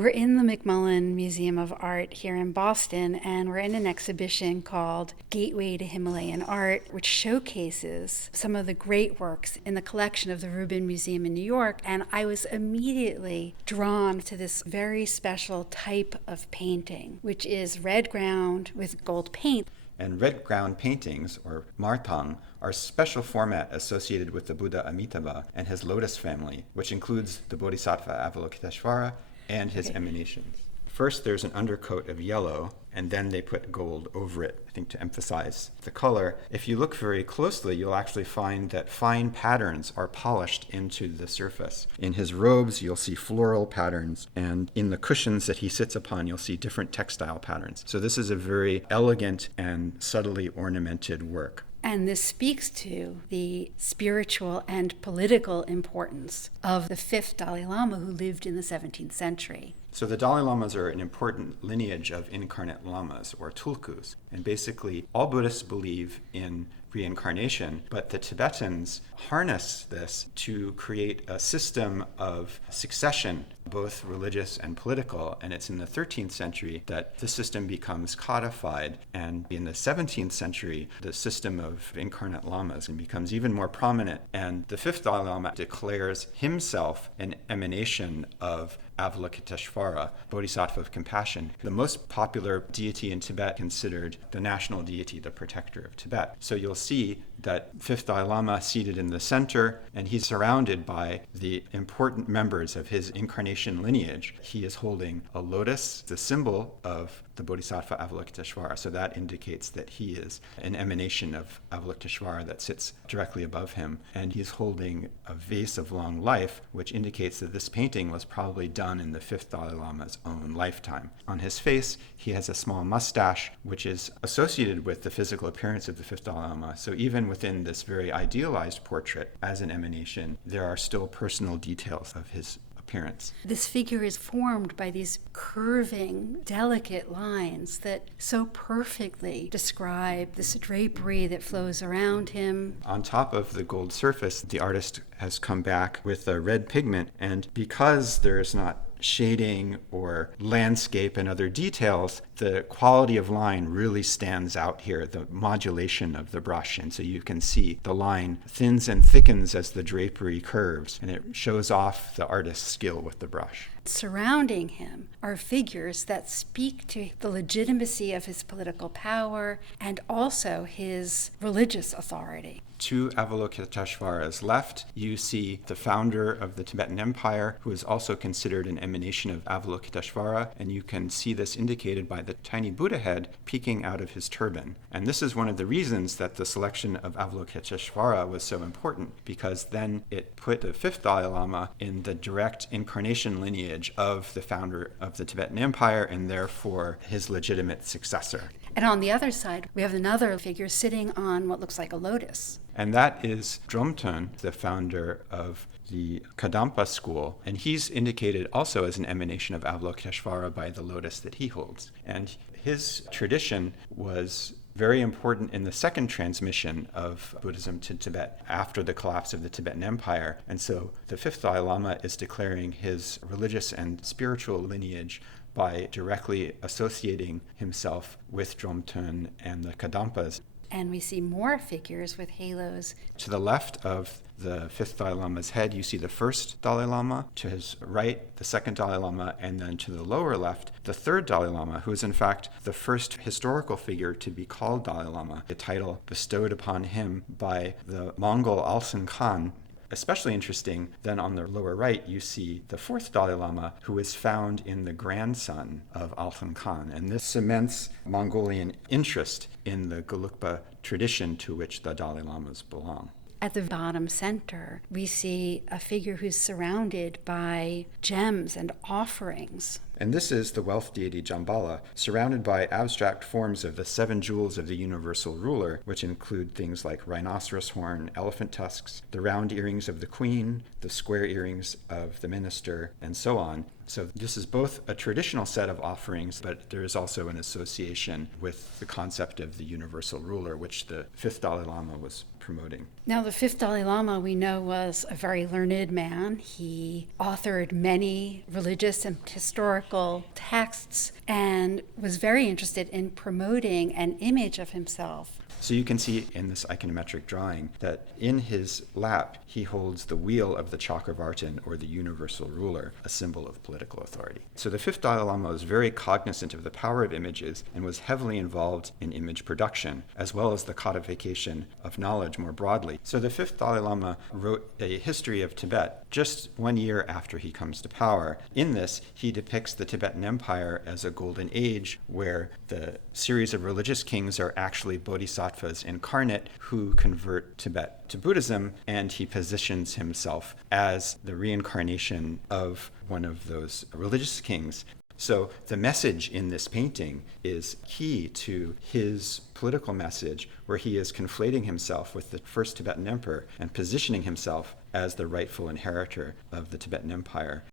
We're in the Lama Museum of Art here in Boston, and we're in an exhibition called Gateway to Himalayan Art, which showcases some of the great works in the collection of the Rubin Museum in New York. And I was immediately drawn to this very special type of painting, which is red ground with gold paint. And red ground paintings, or martang, are a special format associated with the Buddha Amitabha and his lotus family, which includes the Bodhisattva Avalokiteshvara and his emanations. First, there's an undercoat of yellow, and then they put gold over it, I think to emphasize the color. If you look very closely, you'll actually find that fine patterns are polished into the surface. In his robes, you'll see floral patterns, and in the cushions that he sits upon, you'll see different textile patterns. So this is a very elegant and subtly ornamented work. And this speaks to the spiritual and political importance of the fifth Dalai Lama, who lived in the 17th century. So the Dalai Lamas are an important lineage of incarnate lamas, or tulkus. And basically, all Buddhists believe in reincarnation, but the Tibetans harness this to create a system of succession, both religious and political. And it's in the 13th century that the system becomes codified. And in the 17th century, the system of incarnate lamas becomes even more prominent. And the fifth Dalai Lama declares himself an emanation of Avalokiteshvara, Bodhisattva of compassion, the most popular deity in Tibet, considered the national deity, the protector of Tibet. So you'll see that fifth Dalai Lama seated in the center, and he's surrounded by the important members of his incarnation lineage. He is holding a lotus, the symbol of the Bodhisattva Avalokiteshvara. So that indicates that he is an emanation of Avalokiteshvara that sits directly above him. And he's holding a vase of long life, which indicates that this painting was probably done in the fifth Dalai Lama's own lifetime. On his face, he has a small mustache, which is associated with the physical appearance of the fifth Dalai Lama. So even within this very idealized portrait as an emanation, there are still personal details of his appearance. This figure is formed by these curving, delicate lines that so perfectly describe this drapery that flows around him. On top of the gold surface, the artist has come back with a red pigment, and because there is not shading or landscape and other details, the quality of line really stands out here, the modulation of the brush. And so you can see the line thins and thickens as the drapery curves, and it shows off the artist's skill with the brush. Surrounding him are figures that speak to the legitimacy of his political power and also his religious authority. To Avalokiteshvara's left, you see the founder of the Tibetan Empire, who is also considered an emanation of Avalokiteshvara, and you can see this indicated by the tiny Buddha head peeking out of his turban. And this is one of the reasons that the selection of Avalokiteshvara was so important, because then it put the fifth Dalai Lama in the direct incarnation lineage of the founder of the Tibetan Empire, and therefore his legitimate successor. And on the other side, we have another figure sitting on what looks like a lotus. And that is Dromten, the founder of the Kadampa school. And he's indicated also as an emanation of Avalokiteshvara by the lotus that he holds. And his tradition was very important in the second transmission of Buddhism to Tibet after the collapse of the Tibetan Empire. And so the fifth Dalai Lama is declaring his religious and spiritual lineage by directly associating himself with Dromten and the Kadampas. And we see more figures with halos. To the left of the fifth Dalai Lama's head, you see the first Dalai Lama. To his right, the second Dalai Lama. And then to the lower left, the third Dalai Lama, who is in fact the first historical figure to be called Dalai Lama, a title bestowed upon him by the Mongol Alsan Khan. Especially interesting, then on the lower right, you see the fourth Dalai Lama, who is found in the grandson of Alsan Khan. And this cements Mongolian interest in the Gelugpa tradition to which the Dalai Lamas belong. At the bottom center, we see a figure who's surrounded by gems and offerings. And this is the wealth deity Jambala, surrounded by abstract forms of the seven jewels of the universal ruler, which include things like rhinoceros horn, elephant tusks, the round earrings of the queen, the square earrings of the minister, and so on. So this is both a traditional set of offerings, but there is also an association with the concept of the universal ruler, which the fifth Dalai Lama was promoting. Now, the fifth Dalai Lama, we know, was a very learned man. He authored many religious and historical texts and was very interested in promoting an image of himself. So you can see in this iconometric drawing that in his lap, he holds the wheel of the Chakravartin, or the universal ruler, a symbol of political authority. So the fifth Dalai Lama was very cognizant of the power of images and was heavily involved in image production, as well as the codification of knowledge more broadly. So the fifth Dalai Lama wrote a history of Tibet just 1 year after he comes to power. In this, he depicts the Tibetan Empire as a golden age where the series of religious kings are actually bodhisattvas incarnate who convert Tibet to Buddhism, and he positions himself as the reincarnation of one of those religious kings. So the message in this painting is key to his political message, where he is conflating himself with the first Tibetan emperor and positioning himself as the rightful inheritor of the Tibetan Empire.